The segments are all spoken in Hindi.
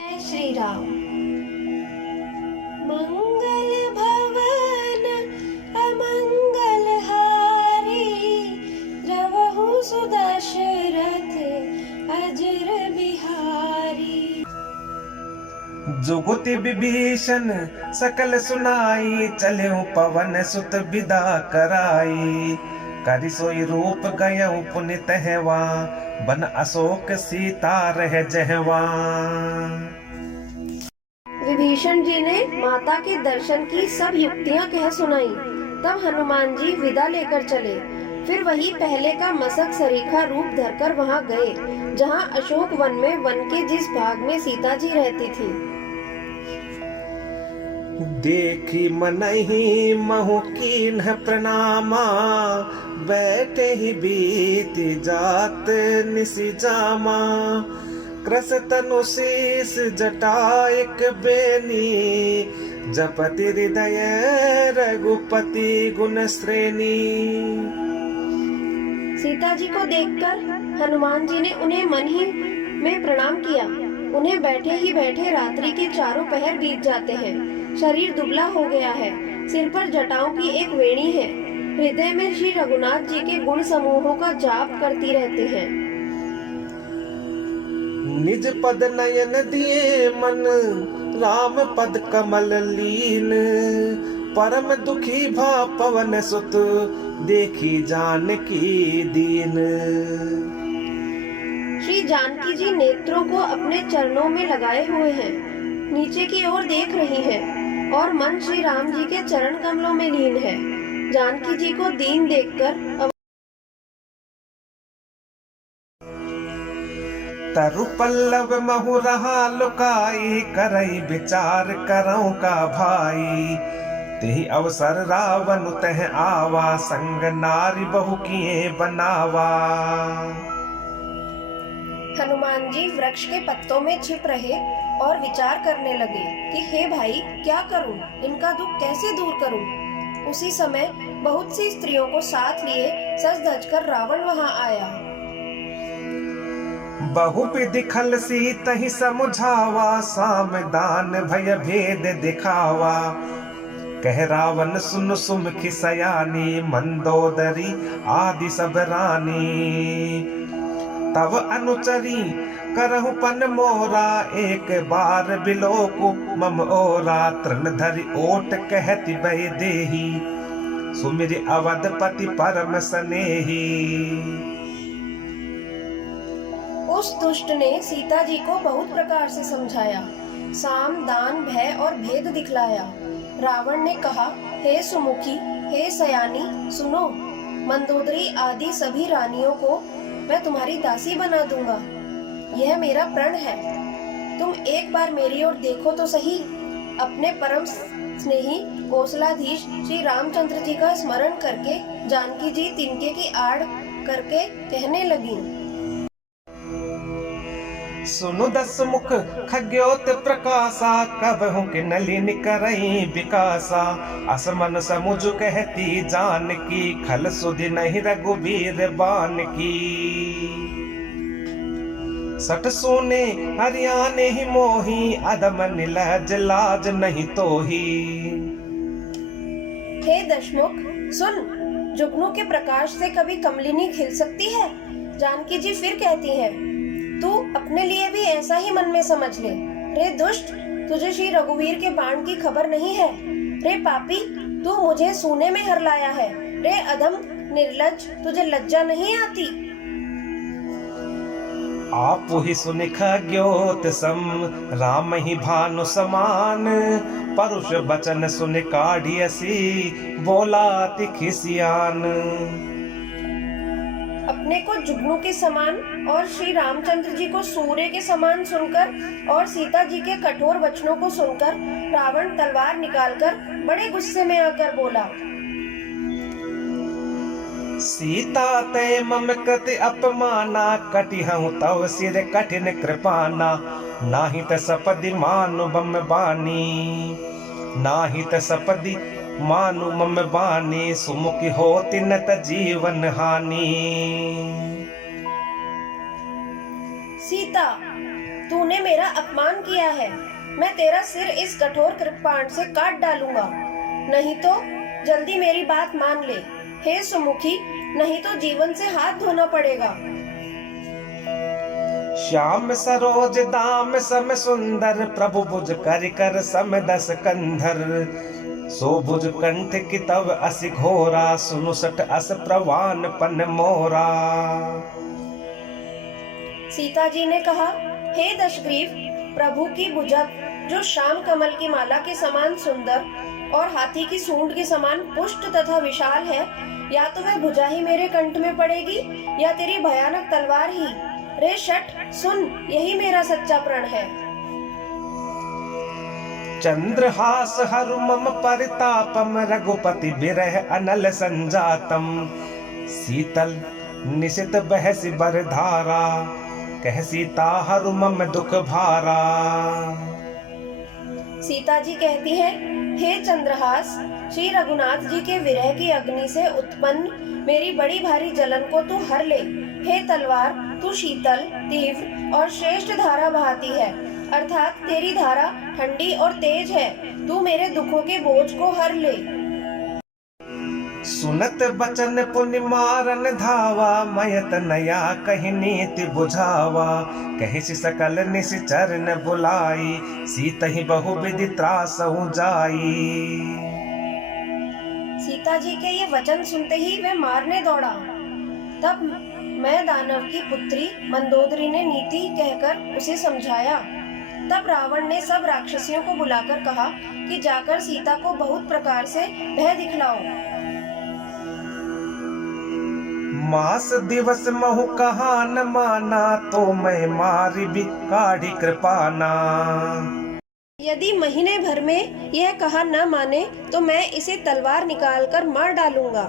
जय श्री राम। मंगल भवन अमंगल हारी, द्रवहु सुदशरथ अजर बिहारी। जुगुति विभीषण सकल सुनाई, चले पवन सुत विदा कराई। करि सोई रूप गयऊ पुनि तहवा, बन अशोक सीता रह जहवा। विभीषण जी ने माता के दर्शन की सब युक्तियां कह सुनाई। तब हनुमान जी विदा लेकर चले। फिर वही पहले का मसक सरीखा रूप धरकर वहां गए, जहां अशोक वन में वन के जिस भाग में सीता जी रहती थी। देखी मनहि महु कीन्ह प्रणामा, बैठे ही बीत जात निसि जामा। कृस तनु शीस जटायक बेनी, जपति हृदय रघुपति गुण श्रेणी। सीता जी को देखकर हनुमान जी ने उन्हें मन ही में प्रणाम किया। उन्हें बैठे ही बैठे रात्रि के चारों पहर बीत जाते हैं। शरीर दुबला हो गया है, सिर पर जटाओं की एक वेणी है। हृदय में श्री रघुनाथ जी के गुण समूहों का जाप करती रहते हैं। निज पद नयन दिए मन, राम पद कमल लीन। परम दुखी भा पवन सुत, देखी जानकी दीन। श्री जानकी जी नेत्रों को अपने चरणों में लगाए हुए हैं, नीचे की ओर देख रही हैं और मन श्री राम जी के चरण कमलों में लीन है। जानकी जी को दीन देखकर तरु पल्लव महु रहा लुकाई, करई विचार करऊं का भाई। तेहि अवसर रावण तह आवा, संग नारी बहु किए बनावा। हनुमान जी वृक्ष के पत्तों में छिप रहे और विचार करने लगे कि हे भाई, क्या करूं, इनका दुख कैसे दूर करूं। उसी समय बहुत सी स्त्रियों को साथ लिए सज धज कर रावण वहां आया। बहु विधि खल सीतहि समुझावा, साम दान भय भेद दिखावा। कह रावण सुन सुमुखी सयानी, मंदोदरी आदि सब रानी। तब अनुचरी करहु पन मोरा, एक बार बिलोकु मम ओरा। तृण धरि ओट कहति बहि देही, सुमिरि अवधपति परम स्नेही। उस दुष्ट ने सीता जी को बहुत प्रकार से समझाया, साम दान भय और भेद दिखलाया। रावण ने कहा, हे सुमुखी, हे सयानी, सुनो। मंदोदरी आदि सभी रानियों को मैं तुम्हारी दासी बना दूंगा। यह मेरा प्रण है। तुम एक बार मेरी ओर देखो तो सही। अपने परम स्नेही कौशलाधीश श्री रामचंद्र जी का स्मरण करके जानकी जी तिनके की आड़ करके कहने लगी, सुनु दस मुख खग्योत प्रकाशा, कबहु कि नलिन करई विकासा। असमन समुझ कहती जानकी, खल सुधि नहीं रघुबीर बान की। सट सोने हरियाणे ही मोही, अदम निलज लाज नहीं तोही। हे दशमुख सुन, जुगनू के प्रकाश से कभी कमलिनी खिल सकती है। जानकी जी फिर कहती है, तू अपने लिए भी ऐसा ही मन में समझ ले। रे दुष्ट, तुझे श्री रघुवीर के बाण की खबर नहीं है। रे पापी, तू मुझे सूने में हर लाया है। रे अधम निर्लज्ज, तुझे लज्जा नहीं आती। आप ही सुनिख ज्योत सम, राम ही भानु समान। परुष बचन सुन काढ़ियसी, बोला तिखिसियान। अपने को जुगनू के समान और श्री रामचंद्र जी को सूर्य के समान सुनकर और सीता जी के कठोर वचनों को सुनकर रावण तलवार निकालकर बड़े गुस्से में आकर बोला, सीता तय मम कृति अपमाना, कटिहु तव सिर कठिन कृपाना। नाही त सपदि मानु बम बानी, नाही त सपदि मानु मम बानी। सुमुखी होति न त जीवन हानि। सीता, तूने मेरा अपमान किया है। मैं तेरा सिर इस कठोर कृपाण से काट डालूंगा। नहीं तो जल्दी मेरी बात मान ले हे सुमुखी, नहीं तो जीवन से हाथ धोना पड़ेगा। श्याम सरोज दाम सम सुंदर, प्रभु भुज कर सम दस कंधर। सो भुज कंठ की तव असि घोरा, सुनु सट अस प्रवान पन मोरा। सीता जी ने कहा, हे दशग्रीव, प्रभु की भुजा जो श्याम कमल की माला के समान सुंदर और हाथी की सूंड के समान पुष्ट तथा विशाल है, या तो वह भुजा ही मेरे कंठ में पड़ेगी या तेरी भयानक तलवार ही। रे शठ, सुन, यही मेरा सच्चा प्रण है। चंद्रहास हरु मम परितापम, रघुपति बिरह अनल संजातम। शीतल निशित बहसि बर धारा, कह सीता हरु मम दुख भारा। सीता जी कहती हैं, हे चंद्रहास, श्री रघुनाथ जी के विरह की अग्नि से उत्पन्न मेरी बड़ी भारी जलन को तू हर ले। हे तलवार, तू शीतल, तीव्र और श्रेष्ठ धारा बहाती है, अर्थात तेरी धारा ठंडी और तेज है। तू मेरे दुखों के बोझ को हर ले। सुनत बचन पुनि मारन धावा, मयत नया कहि नीति बुझावा। कहिसि सकल निश्चर न बुलाई, सीतहि बहु विधि त्रासहु जाई। सीता जी के ये वचन सुनते ही वे मारने दौड़ा। तब मैं दानव की पुत्री मंदोदरी ने नीति कहकर उसे समझाया। तब रावण ने सब राक्षसियों को बुलाकर कहा कि जाकर सीता को बहुत प्रकार से भय दिखलाओ। मास दिवस महु कहा न माना, तो मैं मारी भी काढ़ी कृपाना। यदि महीने भर में यह कहा न माने तो मैं इसे तलवार निकालकर मार डालूंगा।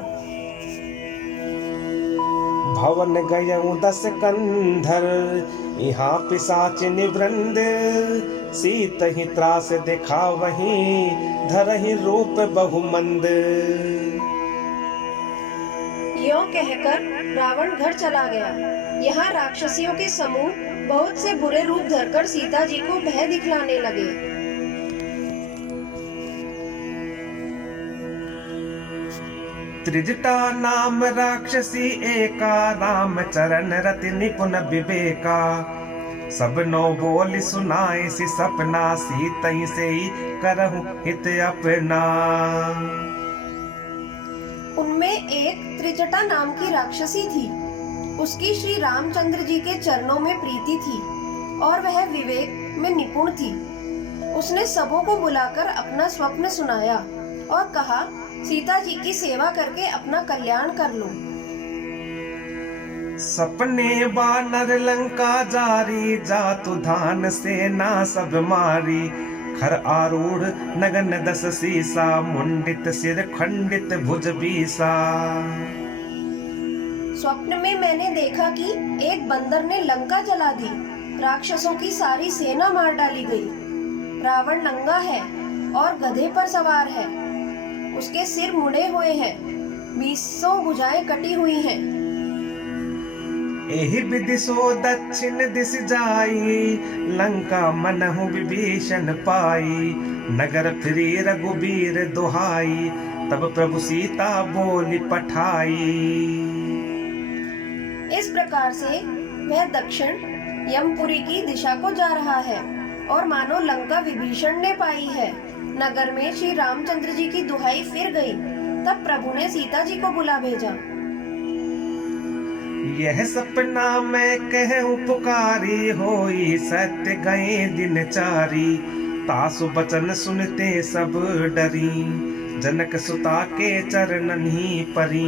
भवन गयऊ दस कंधर, यहाँ पिशाचिनी वृंद। सीत ही त्रास देखा वहीं, धरहि रूप बहुमंद। यों कहकर रावण घर चला गया। यहाँ राक्षसियों के समूह बहुत से बुरे रूप धरकर सीता जी को भय दिखलाने लगे। त्रिजटा नाम राक्षसी एका, राम चरण रति निपुण विवेका। सब नो बोल सुनाए सी सपना, सीतई से ही करहु हित अपना। उनमें एक त्रिजटा नाम की राक्षसी थी। उसकी श्री रामचंद्र जी के चरणों में प्रीति थी और वह विवेक में निपुण थी। उसने सबों को बुलाकर अपना स्वप्न सुनाया और कहा, सीता जी की सेवा करके अपना कल्याण कर लो। सपने बानर लंका जारी, जातु धान सेना सब मारी। खर आरूढ़ नगन दस सीसा, मुंडित सिर खंडित भुज बीसा। स्वप्न में मैंने देखा कि एक बंदर ने लंका जला दी, राक्षसों की सारी सेना मार डाली गई। रावण नंगा है और गधे पर सवार है, उसके सिर मुड़े हुए हैं, 20 भुजाएं कटी हुई हैं। एहि विधि सो दक्षिण दिश जाई, लंका मनहु विभीषण पाई। नगर फिरी रघुबीर दुहाई, तब प्रभु सीता बोली पठाई। इस प्रकार से वह दक्षिण यमपुरी की दिशा को जा रहा है और मानो लंका विभीषण ने पाई है। नगर में श्री रामचंद्र जी की दुहाई फिर गई। तब प्रभु ने सीता जी को बुला भेजा। यह सपना मैं कहूँ पुकारी, होई सत्य गए दिन चारी। तासु बचन सुनते सब डरी, जनक सुता के चरणन ही परी।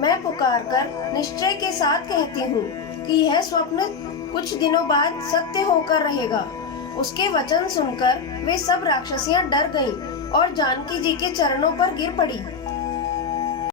मैं पुकार कर निश्चय के साथ कहती हूँ कि यह स्वप्न कुछ दिनों बाद सत्य होकर रहेगा। उसके वचन सुनकर वे सब राक्षसियां डर गईं और जानकी जी के चरणों पर गिर पड़ी।